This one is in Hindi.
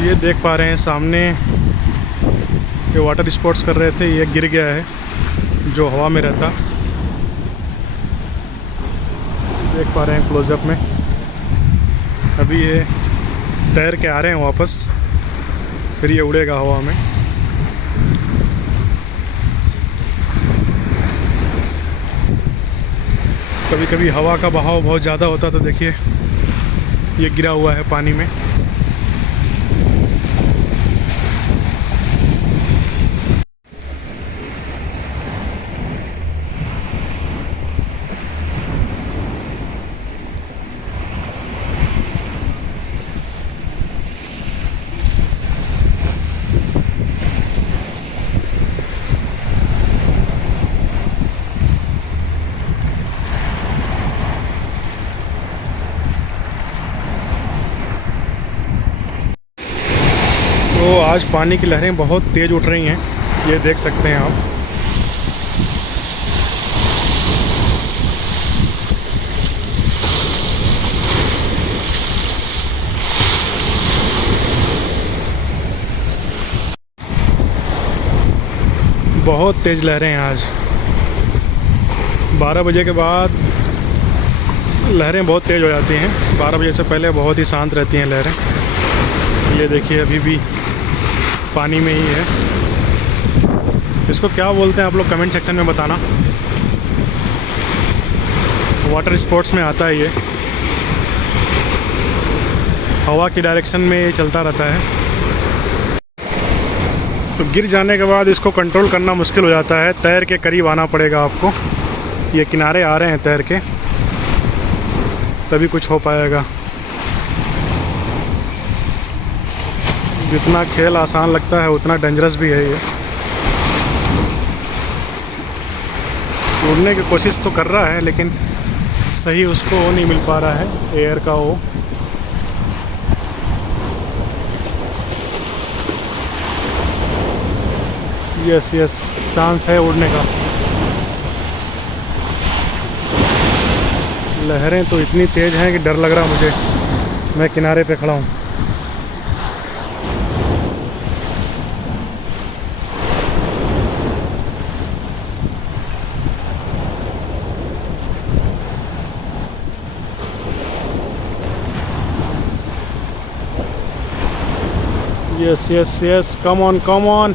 ये देख पा रहे हैं सामने ये वाटर स्पोर्ट्स कर रहे थे, ये गिर गया है जो हवा में रहता। देख पा रहे हैं क्लोजअप में। अभी ये तैर के आ रहे हैं वापस, फिर ये उड़ेगा हवा में। कभी कभी हवा का बहाव बहुत ज़्यादा होता तो देखिए ये गिरा हुआ है पानी में। तो आज पानी की लहरें बहुत तेज़ उठ रही हैं, ये देख सकते हैं आप। बहुत तेज़ लहरें हैं आज। 12 बजे के बाद लहरें बहुत तेज़ हो जाती हैं। 12 बजे से पहले बहुत ही शांत रहती हैं लहरें। ये देखिए अभी भी पानी में ही है। इसको क्या बोलते हैं आप लोग कमेंट सेक्शन में बताना। वाटर स्पोर्ट्स में आता है ये, हवा की डायरेक्शन में ये चलता रहता है। तो गिर जाने के बाद इसको कंट्रोल करना मुश्किल हो जाता है। तैर के करीब आना पड़ेगा आपको। ये किनारे आ रहे हैं तैर के, तभी कुछ हो पाएगा। जितना खेल आसान लगता है उतना डेंजरस भी है ये। उड़ने की कोशिश तो कर रहा है लेकिन सही उसको वो नहीं मिल पा रहा है, एयर का वो। यस यस, चांस है उड़ने का। लहरें तो इतनी तेज़ हैं कि डर लग रहा मुझे। मैं किनारे पे खड़ा हूँ। Yes, yes, yes. Come on, come on.